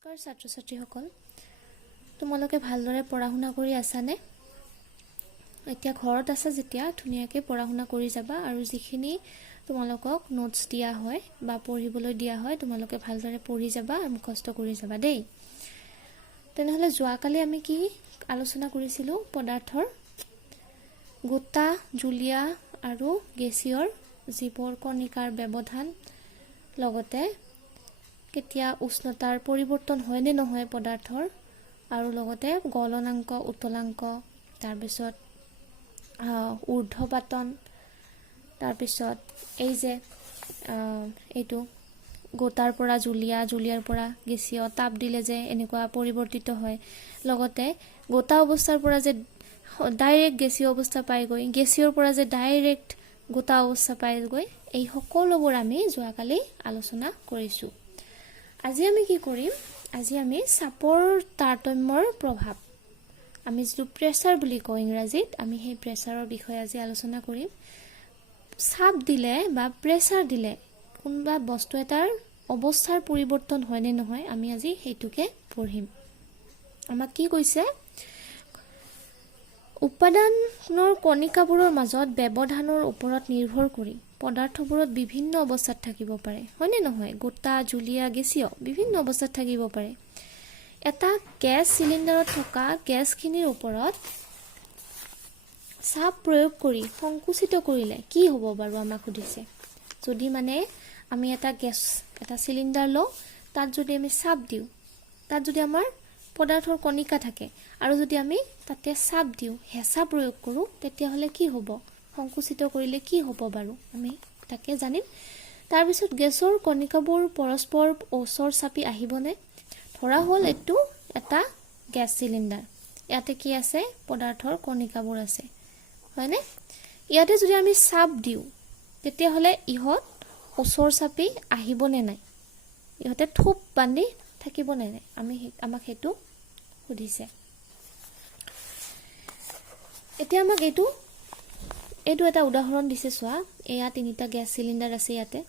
নমস্কাৰ ছাত্ৰ ছাত্ৰীসকল, তোমালোকে ভালদৰে পঢ়া শুনা কৰি আছানে? এতিয়া ঘৰত আছা যেতিয়া ধুনীয়াকৈ পঢ়া শুনা কৰি যাবা আৰু যিখিনি তোমালোকক নোটছ দিয়া হয় বা পঢ়িবলৈ দিয়া হয় তোমালোকে ভালদৰে পঢ়ি যাবা আৰু মুখস্থ কৰি যাবা দেই। তেনেহ'লে যোৱাকালি আমি কি আলোচনা কৰিছিলোঁ? পদাৰ্থৰ গোটা, জুলীয়া আৰু গেছীয়ৰ যিবোৰ কণিকাৰ ব্যৱধান, লগতে কেতিয়া উষ্ণতাৰ পৰিৱৰ্তন হয় নে নহয় পদাৰ্থৰ, আৰু লগতে গলনাংক, উতলাংক, তাৰপিছত ঊৰ্ধ্বপাতন, তাৰপিছত এই যে এইটো গোটাৰ পৰা জুলীয়া, জুলীয়াৰ পৰা গেছীয়, তাপ দিলে যে এনেকুৱা পৰিৱৰ্তিত হয়, লগতে গোটা অৱস্থাৰ পৰা যে ডাইৰেক্ট গেছীয় অৱস্থা পায়গৈ, গেছীয়ৰ পৰা যে ডাইৰেক্ট গোটা অৱস্থা পায়গৈ, এই সকলোবোৰ আমি যোৱাকালি আলোচনা কৰিছোঁ। আজি আমি কি কৰিম? আজি আমি চাপৰ তাৰতম্যৰ প্ৰভাৱ, আমি যিটো প্ৰেছাৰ বুলি কওঁ ইংৰাজীত, আমি সেই প্ৰেছাৰৰ বিষয়ে আজি আলোচনা কৰিম। চাপ দিলে বা প্ৰেছাৰ দিলে কোনোবা বস্তু এটাৰ অৱস্থাৰ পৰিৱৰ্তন হয় নে নহয়, আমি আজি সেইটোকে পঢ়িম। আমাক কি কৈছে? উপাদানৰ কণিকাবোৰৰ মাজত ব্যৱধানৰ ওপৰত নিৰ্ভৰ কৰি পদাৰ্থবোৰত বিভিন্ন অৱস্থাত থাকিব পাৰে, হয়নে নহয়? গোটা, জুলীয়া, গেছীয় বিভিন্ন অৱস্থাত থাকিব পাৰে। এটা গেছ চিলিণ্ডাৰত থকা গেছখিনিৰ ওপৰত চাপ প্ৰয়োগ কৰি সংকুচিত কৰিলে কি হ'ব বাৰু, আমাক সুধিছে। যদি মানে আমি এটা চিলিণ্ডাৰ লওঁ, তাত যদি আমি চাপ দিওঁ, তাত যদি আমাৰ পদাৰ্থৰ কণিকা থাকে আৰু যদি আমি তাতে চাপ দিওঁ, হেঁচা প্ৰয়োগ কৰোঁ, তেতিয়াহ'লে কি হ'ব? সংকুচিত কৰিলে কি হ'ব বাৰু, আমি তাকে জানিম। তাৰপিছত গেছৰ কণিকাবোৰ পৰস্পৰ ওচৰ চাপি আহিবনে? ধৰা হ'ল এইটো এটা গেছ চিলিণ্ডাৰ, ইয়াতে কি আছে? পদাৰ্থৰ কণিকাবোৰ আছে, হয়নে? ইয়াতে যদি আমি চাপ দিওঁ, তেতিয়াহ'লে ইহঁত ওচৰ চাপি আহিবনে নাই? ইহঁতে থোপ বান্ধি থাকিবনে নাই? আমাক সেইটো সুধিছে। এতিয়া আমাক এইটো এটা উদাহৰণ দিছে, চোৱা। এয়া 3টা গেছ চিলিণ্ডাৰ আছে, ইয়াতে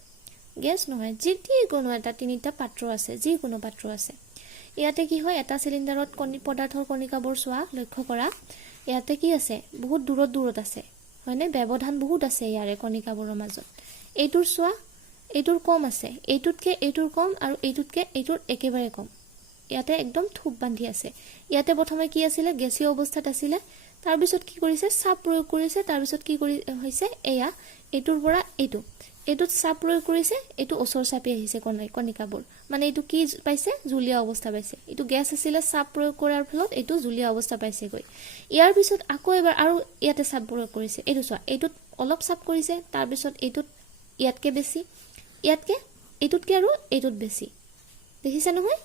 গেছ নহয়, যিকোনো এটা 3টা পাত্ৰ আছে, যিকোনো পাত্ৰ আছে। ইয়াতে কি হয়? এটা চিলিণ্ডাৰত পদাৰ্থৰ কণিকাবোৰ চোৱা, লক্ষ্য কৰা। ইয়াতে কি আছে? বহুত দূৰত আছে, হয়নে? ব্যৱধান বহুত আছে ইয়াৰে কণিকাবোৰৰ মাজত। এইটোৰ চোৱা, এইটোৰ কম আছে, এইটোতকে এইটোৰ কম, আৰু এইটোতকে এইটোৰ একেবাৰে কম। ইয়াতে একদম থোপ বান্ধি আছে। ইয়াতে প্ৰথমে কি আছিলে? গেছীয় অৱস্থাত আছিলে, তাৰপিছত কি কৰিছে? চাপ প্ৰয়োগ কৰিছে, তাৰপিছত কি হৈছে? এয়া এইটোৰ পৰা এইটোত চাপ প্ৰয়োগ কৰিছে, এইটো ওচৰ চাপি আহিছে কণিকাবোৰ, মানে এইটো কি পাইছে? জুলীয়া অৱস্থা পাইছে। এইটো গেছ আছিলে, চাপ প্ৰয়োগ কৰাৰ ফলত এইটো জুলীয়া অৱস্থা পাইছেগৈ। ইয়াৰ পিছত আকৌ এবাৰ আৰু ইয়াতে চাপ প্ৰয়োগ কৰিছে, এইটো চোৱা, এইটোত অলপ চাপ কৰিছে, তাৰপিছত এইটোত ইয়াতকে বেছি, এইটোতকে আৰু এইটোত বেছি, দেখিছা নহয়?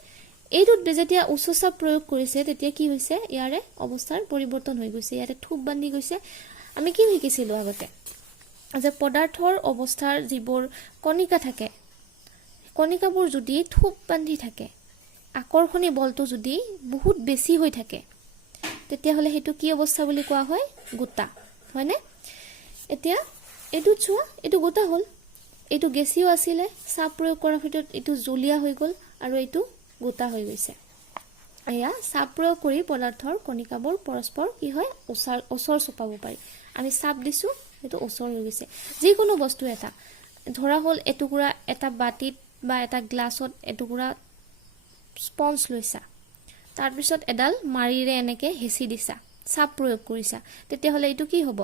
এইটোত যেতিয়া উচ্চ চাপ প্ৰয়োগ কৰিছে, তেতিয়া কি হৈছে? ইয়াৰে অৱস্থাৰ পৰিৱৰ্তন হৈ গৈছে, ইয়াতে থোপ বান্ধি গৈছে। আমি কি শিকিছিলোঁ আগতে? যে পদাৰ্থৰ অৱস্থাৰ যিবোৰ কণিকা থাকে, কণিকাবোৰ যদি থোপ বান্ধি থাকে, আকৰ্ষণী বলটো যদি বহুত বেছি হৈ থাকে, তেতিয়াহ'লে সেইটো কি অৱস্থা বুলি কোৱা হয়? গোটা, হয়নে? এতিয়া এইটোত চোৱা, এইটো গোটা হ'ল, এইটো গেছীয় আছিলে, চাপ প্ৰয়োগ কৰাৰ ভিতৰত এইটো জুলীয়া হৈ গ'ল আৰু এইটো গোটা হৈ গৈছে। এয়া চাপ প্ৰয়োগ কৰি পদাৰ্থৰ কণিকাবোৰ পৰস্পৰ কি হয়? ওচৰ চপাব পাৰি। আমি চাপ দিছোঁ, সেইটো ওচৰ হৈ গৈছে। যিকোনো বস্তু এটা, ধৰা হ'ল এটুকুৰা এটা বাতিত বা এটা গ্লাছত এটুকুৰা স্পঞ্জ লৈছা, তাৰপিছত এডাল মাৰিৰে এনেকৈ হেঁচি দিছা, চাপ প্ৰয়োগ কৰিছা, তেতিয়াহ'লে এইটো কি হ'ব?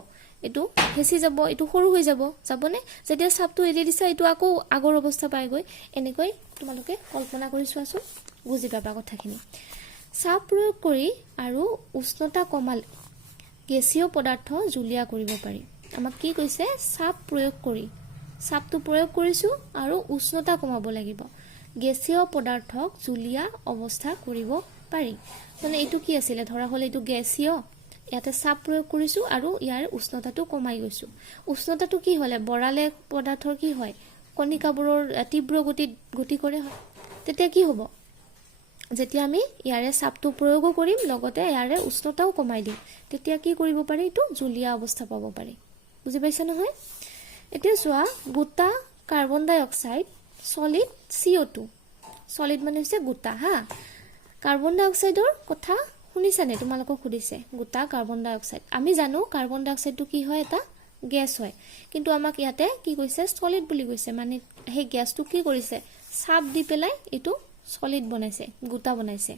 এইটো হেঁচি যাব, এইটো সৰু হৈ যাবনে? যেতিয়া চাপটো এৰি দিছা, এইটো আকৌ আগৰ অৱস্থা পায়গৈ। এনেকৈ তোমালোকে কল্পনা কৰি চোৱাচোন, বুজি পাবা কথাখিনি। চাপ প্ৰয়োগ কৰি আৰু উষ্ণতা কমালে গেছীয় পদাৰ্থ জুলীয়া কৰিব পাৰি। আমাক কি কৈছে? চাপ প্ৰয়োগ কৰি, চাপটো প্ৰয়োগ কৰিছোঁ আৰু উষ্ণতা কমাব লাগিব, গেছীয় পদাৰ্থক জুলীয়া অৱস্থা কৰিব পাৰি। মানে এইটো কি আছিলে? ধৰা হ'ল এইটো গেছীয়, ইয়াতে চাপ প্ৰয়োগ কৰিছোঁ আৰু ইয়াৰ উষ্ণতাটো কমাই গৈছোঁ। উষ্ণতাটো কি হ'লে? বঢ়ালে পদাৰ্থৰ কি হয়? কণিকাবোৰৰ তীব্ৰ গতিত গতি কৰে, হয়। তেতিয়া কি হ'ব? যেতিয়া আমি ইয়াৰে চাপটো প্ৰয়োগো কৰিম, লগতে ইয়াৰে উষ্ণতাও কমাই দিম, তেতিয়া কি কৰিব পাৰি? এইটো জুলীয়া অৱস্থা পাব পাৰি। বুজি পাইছা নহয়? এতিয়া চোৱা, গোটা কাৰ্বন ডাই অক্সাইড, চলিড CO2, চলিড মানে হৈছে গোটা, হা। কাৰ্বন ডাই অক্সাইডৰ কথা শুনিছানে? তোমালোকক সুধিছে গোটা কাৰ্বন ডাই অক্সাইড। আমি জানো কাৰ্বন ডাই অক্সাইডটো কি হয়, এটা গেছ হয়, কিন্তু আমাক ইয়াতে কি কৈছে, সলিড বুলি কৈছে। মানে সেই গেছটো কি কৰিছে, চাপ দি পেলাই এইটো সলিড বনাইছে, গোটা বনাইছে।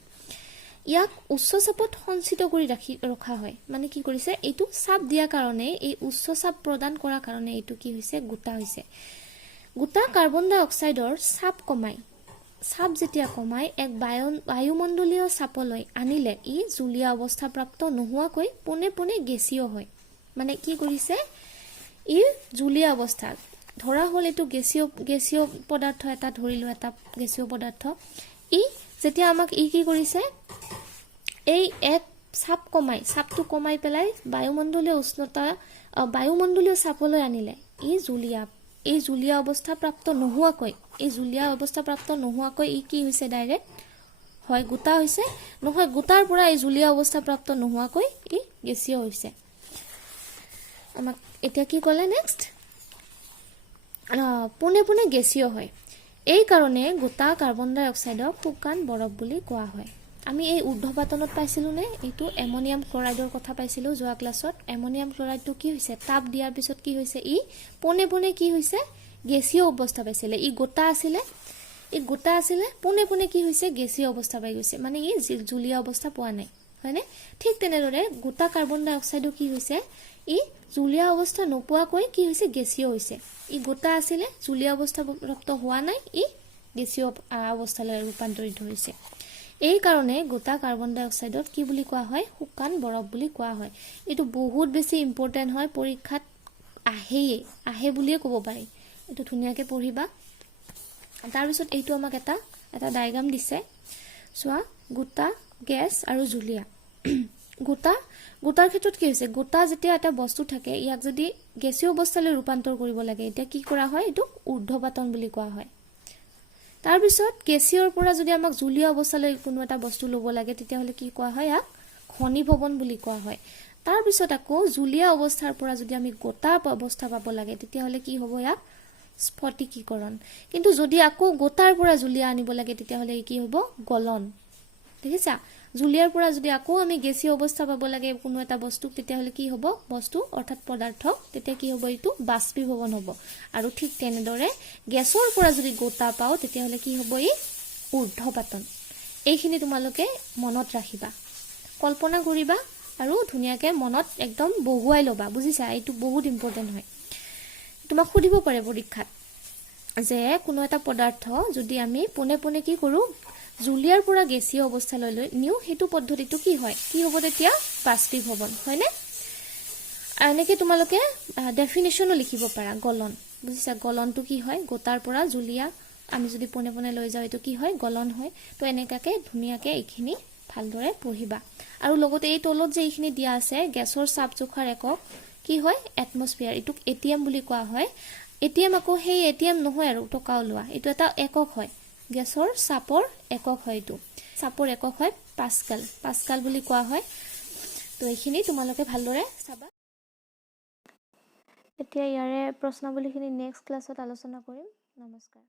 ইয়াক উচ্চ চাপত সঞ্চিত কৰি ৰখা হয়। মানে কি কৰিছে, এইটো চাপ দিয়াৰ কাৰণে, এই উচ্চ চাপ প্ৰদান কৰাৰ কাৰণে এইটো কি হৈছে, গোটা হৈছে। গোটা কাৰ্বন ডাই অক্সাইডৰ চাপ কমাই, চাপ যেতিয়া কমাই এক বায়ুমণ্ডলীয় চাপলৈ আনিলে ই জুলীয়া অৱস্থা প্ৰাপ্ত নোহোৱাকৈ পোনে পোনে গেছীয় হয়। মানে কি কৰিছে, ই জুলীয়া অৱস্থা, ধৰা হ'ল এইটো গেছীয় পদাৰ্থ এটা, ধৰিলো এটা গেছীয় পদাৰ্থ। ই যেতিয়া আমাক কি কৰিছে, এই এক চাপটো কমাই পেলাই বায়ুমণ্ডলীয় চাপলৈ আনিলে ই জুলীয়া অৱস্থা প্ৰাপ্ত নোহোৱাকৈ, ই কি হৈছে, ডাইৰেক্ট হয় গোটা হৈছে, নহয় গোটাৰ পৰা এই জুলীয়া অৱস্থা প্ৰাপ্ত নোহোৱাকৈ ই গেছীয় হৈছে। আমাক এতিয়া কি ক'লে নেক্সট, পোনে পোনে গেছীয় হয়। এই কাৰণে গোটা কাৰ্বন ডাই অক্সাইডক শুকান বৰফ বুলি কোৱা হয়। আমি এই ঊৰ্ধ্বপাতনত পাইছিলোঁ নে, এইটো এমনিয়াম ক্লৰাইডৰ কথা পাইছিলোঁ যোৱা ক্লাছত। এমনিয়াম ক্লৰাইডটো কি হৈছে, তাপ দিয়াৰ পিছত কি হৈছে, ই পোনে পোনে কি হৈছে, গেছীয় অৱস্থা পাইছিলে। ই গোটা আছিলে, পোনে পোনে কি হৈছে, গেছীয় অৱস্থা পাই গৈছে। মানে ই জুলীয়া অৱস্থা পোৱা নাই, হয়নে? ঠিক তেনেদৰে গোটা কাৰ্বন ডাই অক্সাইডো কি হৈছে, ই জুলীয়া অৱস্থা নোপোৱাকৈ কি হৈছে, গেছীয় হৈছে। ই গোটা আছিলে, জুলীয়া অৱস্থা প্ৰাপ্ত হোৱা নাই, ই গেছীয় অৱস্থালৈ ৰূপান্তৰিত হৈছে। এই কাৰণে গোটা কাৰ্বন ডাই অক্সাইডক কি বুলি কোৱা হয়, শুকান বৰফ বুলি কোৱা হয়। এইটো বহুত বেছি ইম্পৰ্টেণ্ট হয়, পৰীক্ষাত আহে বুলিয়ে ক'ব পাৰি। এইটো ধুনীয়াকৈ পঢ়িবা। তাৰপিছত এইটো আমাক এটা ডায়াগ্ৰাম দিছে, চোৱা, গোটা, গেছ আৰু জুলীয়া। গোটাৰ ক্ষেত্ৰত কি হৈছে, গোটা যেতিয়া এটা বস্তু থাকে, ইয়াক যদি গেছীয় অৱস্থালৈ ৰূপান্তৰ কৰিব লাগে, এতিয়া কি কৰা হয়, এইটো ঊৰ্ধ্বপাতন বুলি কোৱা হয়। তাৰপিছত গেছীয়ৰ পৰা যদি আমাক জুলীয়া অৱস্থালৈ কোনো এটা বস্তু ল'ব লাগে, তেতিয়াহ'লে কি কোৱা হয়, ইয়াক ঘনীভৱন বুলি কোৱা হয়। তাৰপিছত আকৌ জুলীয়া অৱস্থাৰ পৰা যদি আমি গোটা অৱস্থা পাব লাগে, তেতিয়াহ'লে কি হ'ব, ইয়াক স্ফটিকীকৰণ। কিন্তু যদি আকৌ গোটাৰ পৰা জুলীয়া আনিব লাগে, তেতিয়াহ'লে কি হ'ব, গলন। দেখিছা, জুলীয়াৰ পৰা যদি আকৌ আমি গেছীয় অৱস্থা পাব লাগে কোনো এটা বস্তুক, তেতিয়াহ'লে কি হ'ব, বস্তু অৰ্থাৎ পদাৰ্থ, তেতিয়া কি হ'ব, এইটো বাষ্পীভৱন হ'ব। আৰু ঠিক তেনেদৰে গেছৰ পৰা যদি গোটা পাওঁ, তেতিয়াহ'লে কি হ'ব, ই ঊৰ্ধ্বপাতন। এইখিনি তোমালোকে মনত ৰাখিবা, কল্পনা কৰিবা আৰু ধুনীয়াকৈ মনত একদম বহুৱাই ল'বা, বুজিছা? এইটো বহুত ইম্পৰ্টেণ্ট হয়। তোমাক সুধিব পাৰে পৰীক্ষাত যে কোনো এটা পদাৰ্থ যদি আমি পোনে পোনে কি কৰোঁ, জুলীয়াৰ পৰা গেছীয় অৱস্থালৈ নিওঁ, সেইটো পদ্ধতিটো কি হয়, কি হ'ব তেতিয়া, বাষ্পীভৱন, হয়নে? এনেকৈ তোমালোকে ডেফিনেশ্যনো লিখিব পাৰা, গলন, বুজিছা? গলনটো কি হয়, গোটাৰ পৰা জুলীয়া আমি যদি পোনে পোনে লৈ যাওঁ, এইটো কি হয়, গলন হয়। তো এনেকুৱাকৈ ধুনীয়াকৈ এইখিনি ভালদৰে পঢ়িবা। আৰু লগতে এই তলত যে এইখিনি দিয়া আছে, গেছৰ চাপ জোখাৰ একক কি হয়, এটমস্ফিয়াৰ, এইটোক ATM বুলি কোৱা হয়। ATM আকৌ সেই ATM নহয় আৰু টকা ওলোৱা, এইটো এটা একক হয়, গেছৰ চাপৰ একক হয়। এইটো চাপৰ একক হয় পাস্কাল বুলি কোৱা হয়। তো এইখিনি তোমালোকে ভালদৰে চাবা। এতিয়া ইয়াৰে প্ৰশ্নাৱলীখিনি নেক্সট ক্লাছত আলোচনা কৰিম। নমস্কাৰ।